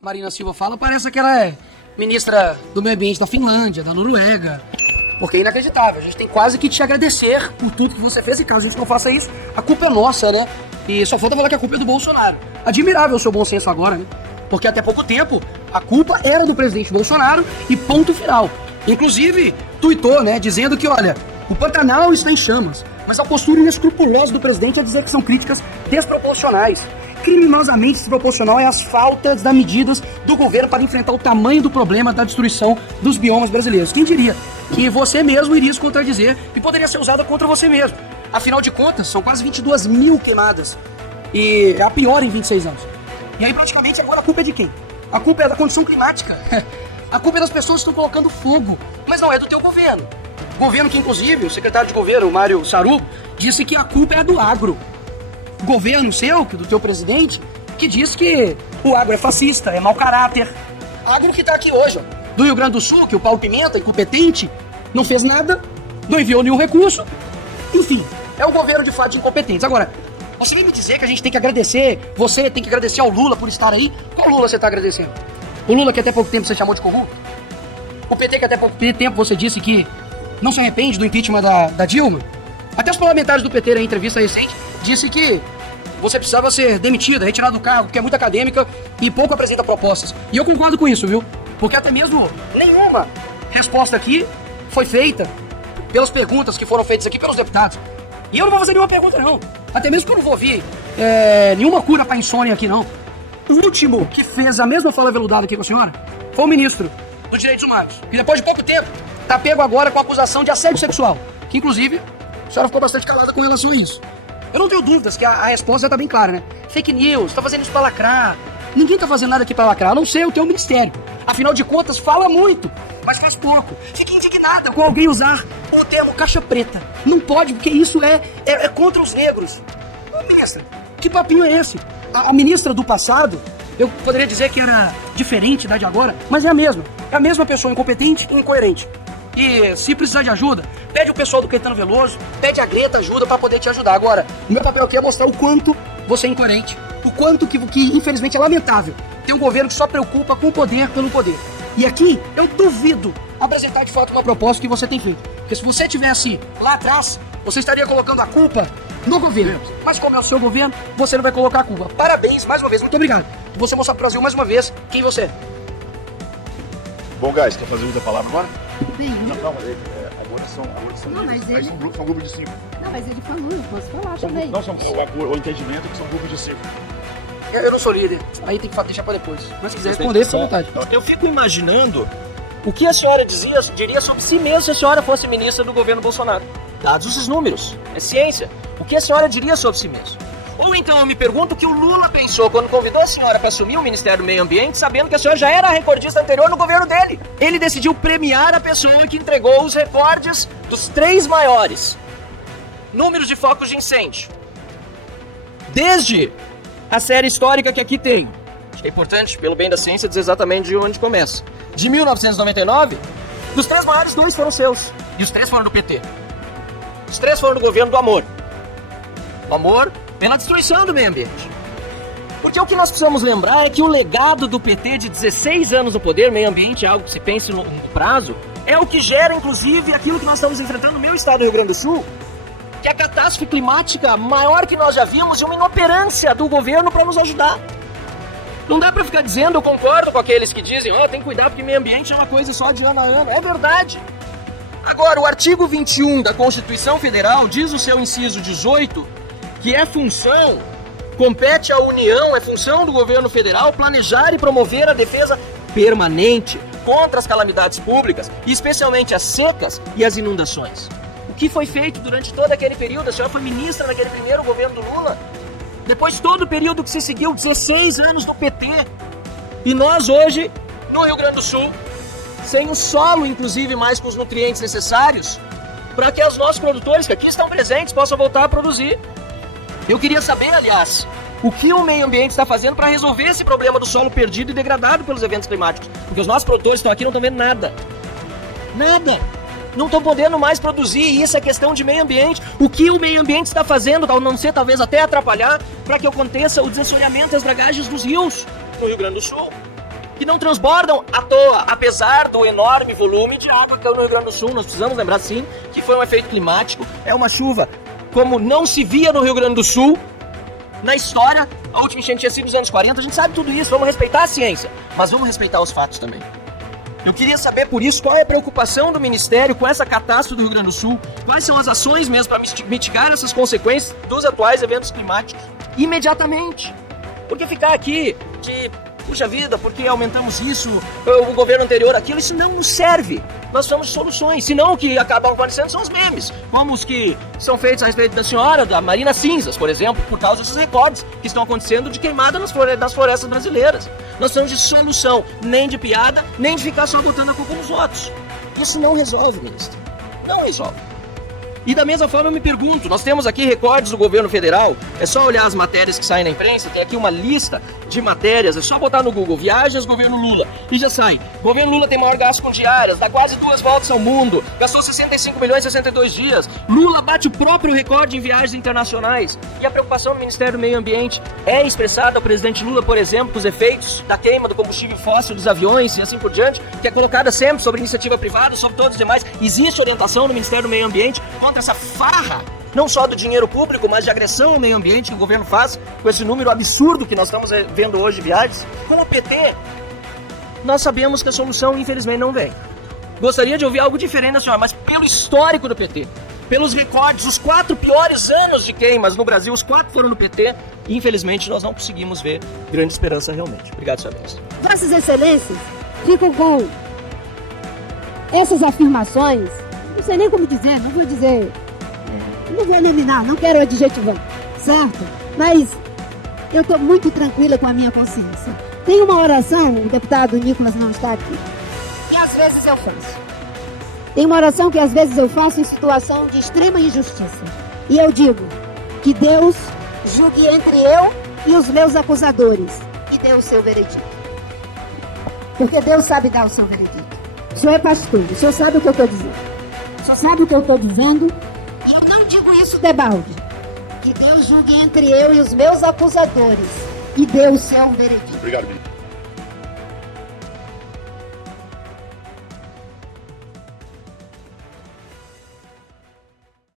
Marina Silva fala, parece que ela é ministra do meio ambiente da Finlândia, da Noruega. Porque é inacreditável. A gente tem quase que te agradecer por tudo que você fez. E caso a gente não faça isso, a culpa é nossa, né? E só falta falar que a culpa é do Bolsonaro. Admirável o seu bom senso agora, né? Porque até pouco tempo, a culpa era do presidente Bolsonaro e ponto final. Inclusive, tuitou, né? Dizendo que, olha, o Pantanal está em chamas. Mas a postura inescrupulosa do presidente é dizer que são críticas desproporcionais. Criminosamente desproporcional é as faltas das medidas do governo para enfrentar o tamanho do problema da destruição dos biomas brasileiros. Quem diria que você mesmo iria se contradizer e poderia ser usada contra você mesmo? Afinal de contas, são quase 22 mil queimadas. E é a pior em 26 anos. E aí, praticamente, agora a culpa é de quem? A culpa é da condição climática. A culpa é das pessoas que estão colocando fogo. Mas não é do teu governo. Governo que, inclusive, o secretário de governo, o Mário Saru, disse que a culpa é do agro. Governo seu, do teu presidente, que diz que o agro é fascista, é mau caráter. Agro que tá aqui hoje, ó, do Rio Grande do Sul, que o Paulo Pimenta, incompetente, não fez nada, não enviou nenhum recurso. Enfim, é um governo de fato de incompetentes. Agora, você vem me dizer que a gente tem que agradecer, você tem que agradecer ao Lula por estar aí? Qual Lula você tá agradecendo? O Lula que até pouco tempo você chamou de corrupto? O PT que até pouco tempo você disse que não se arrepende do impeachment da Dilma? Até os parlamentares do PT, na entrevista recente, disse que você precisava ser demitida, retirado do cargo, porque é muito acadêmica e pouco apresenta propostas. E eu concordo com isso, viu? Porque até mesmo nenhuma resposta aqui foi feita pelas perguntas que foram feitas aqui pelos deputados. E eu não vou fazer nenhuma pergunta, não. Até mesmo que eu não vou ouvir nenhuma cura pra insônia aqui, não. O último que fez a mesma fala veludada aqui com a senhora foi o ministro dos Direitos Humanos, que depois de pouco tempo tá pego agora com a acusação de assédio sexual, que inclusive a senhora ficou bastante calada com relação a isso. Eu não tenho dúvidas que a resposta já tá bem clara, né? Fake news, tá fazendo isso pra lacrar. Ninguém tá fazendo nada aqui pra lacrar, a não ser o teu ministério. Afinal de contas, fala muito, mas faz pouco. Fica indignada com alguém usar o termo caixa preta. Não pode, porque isso é contra os negros. Ô, ministra, que papinho é esse? A ministra do passado, eu poderia dizer que era diferente da de agora, mas é a mesma. É a mesma pessoa incompetente e incoerente. E se precisar de ajuda, pede o pessoal do Caetano Veloso, pede a Greta ajuda pra poder te ajudar. Agora, o meu papel aqui é mostrar o quanto você é incoerente, o quanto que infelizmente é lamentável ter um governo que só preocupa com o poder pelo poder. E aqui, eu duvido apresentar de fato uma proposta que você tem feito. Porque se você tivesse lá atrás, você estaria colocando a culpa no governo. Mas como é o seu governo, você não vai colocar a culpa. Parabéns, mais uma vez, muito obrigado. E você mostrar pro Brasil mais uma vez quem você é. Bom, guys, quer fazer uso da palavra agora? Sim. Não, calma, agora são Não, eles. mas ele- São grupos de 5. Não, mas ele falou, eu posso falar também. Não, o entendimento é que são grupos de 5. Eu não sou líder, aí tem que deixar pra depois. Mas se quiser responder, fica à vontade. Eu fico imaginando o que a senhora diria sobre si mesma se a senhora fosse ministra do governo Bolsonaro. Dados esses números, é ciência. O que a senhora diria sobre si mesma? Ou então eu me pergunto o que o Lula pensou quando convidou a senhora para assumir o Ministério do Meio Ambiente, sabendo que a senhora já era a recordista anterior no governo dele. Ele decidiu premiar a pessoa que entregou os recordes dos 3 maiores números de focos de incêndio. Desde a série histórica que aqui tem. Acho que é importante, pelo bem da ciência, dizer exatamente de onde começa. De 1999, dos 3 maiores, 2 foram seus. E os 3 foram do PT. Os 3 foram do governo do amor. O amor pela destruição do meio ambiente. Porque o que nós precisamos lembrar é que o legado do PT de 16 anos no poder, meio ambiente é algo que se pense no prazo, é o que gera, inclusive, aquilo que nós estamos enfrentando no meu estado do Rio Grande do Sul, que é a catástrofe climática maior que nós já vimos e uma inoperância do governo para nos ajudar. Não dá para ficar dizendo, eu concordo com aqueles que dizem, tem que cuidar porque meio ambiente é uma coisa só de ano a ano. É verdade. Agora, o artigo 21 da Constituição Federal diz o seu inciso 18 que compete à União, é função do governo federal planejar e promover a defesa permanente contra as calamidades públicas, e especialmente as secas e as inundações. O que foi feito durante todo aquele período? A senhora foi ministra naquele primeiro governo do Lula. Depois todo o período que se seguiu, 16 anos do PT. E nós hoje, no Rio Grande do Sul, sem o solo, inclusive, mais com os nutrientes necessários, para que os nossos produtores que aqui estão presentes possam voltar a produzir. Eu queria saber, aliás, o que o meio ambiente está fazendo para resolver esse problema do solo perdido e degradado pelos eventos climáticos. Porque os nossos produtores estão aqui e não estão vendo nada. Nada. Não estão podendo mais produzir, e isso é questão de meio ambiente. O que o meio ambiente está fazendo, ao não ser talvez até atrapalhar, para que aconteça o desassoreamento e as dragagens dos rios no Rio Grande do Sul. que não transbordam à toa, apesar do enorme volume de água que caiu no Rio Grande do Sul. Nós precisamos lembrar sim que foi um efeito climático, é uma chuva como não se via no Rio Grande do Sul na história. A última enchente tinha sido nos anos 40, a gente sabe tudo isso, vamos respeitar a ciência, mas vamos respeitar os fatos também. Eu queria saber, por isso, qual é a preocupação do Ministério com essa catástrofe do Rio Grande do Sul, quais são as ações mesmo para mitigar essas consequências dos atuais eventos climáticos imediatamente. Porque ficar aqui de, puxa vida, porque aumentamos isso, o governo anterior aquilo, isso não nos serve. Nós precisamos de soluções, senão o que acabam acontecendo são os memes, como os que são feitos a respeito da senhora, da Marina Cinzas, por exemplo, por causa desses recordes que estão acontecendo de queimada nas florestas brasileiras. Nós precisamos de solução, nem de piada, nem de ficar só botando a culpa nos outros. Isso não resolve, ministro. Não resolve. E da mesma forma eu me pergunto, nós temos aqui recordes do governo federal, é só olhar as matérias que saem na imprensa, tem aqui uma lista de matérias, é só botar no Google, viagens governo Lula, e já sai. Governo Lula tem maior gasto com diárias, dá quase 2 voltas ao mundo, gastou 65 milhões em 62 dias, Lula bate o próprio recorde em viagens internacionais. E a preocupação do Ministério do Meio Ambiente é expressada ao presidente Lula, por exemplo, com os efeitos da queima do combustível fóssil dos aviões e assim por diante, que é colocada sempre sobre iniciativa privada, sobre todos os demais. Existe orientação no Ministério do Meio Ambiente contra essa farra, não só do dinheiro público, mas de agressão ao meio ambiente que o governo faz com esse número absurdo que nós estamos vendo hoje de viagens. Com o PT, nós sabemos que a solução, infelizmente, não vem. Gostaria de ouvir algo diferente da senhora, mas pelo histórico do PT, pelos recordes, os 4 piores anos de queimas no Brasil, os 4 foram no PT, e infelizmente nós não conseguimos ver grande esperança realmente. Obrigado, senhor ministro. Vossas Excelências ficam com essas afirmações, não sei nem como dizer, não vou dizer, não vou eliminar, não quero adjetivar, certo? Mas eu estou muito tranquila com a minha consciência. Tem uma oração, o deputado Nicolas não está aqui, e às vezes eu faço. Tem uma oração que às vezes eu faço em situação de extrema injustiça. E eu digo que Deus julgue entre eu e os meus acusadores e dê o seu veredito. Porque Deus sabe dar o seu veredito. O senhor é pastor, o senhor sabe o que eu estou dizendo. O senhor sabe o que eu estou dizendo. E eu não digo isso debalde. Que Deus julgue entre eu e os meus acusadores e dê o seu veredito. Obrigado, ministro.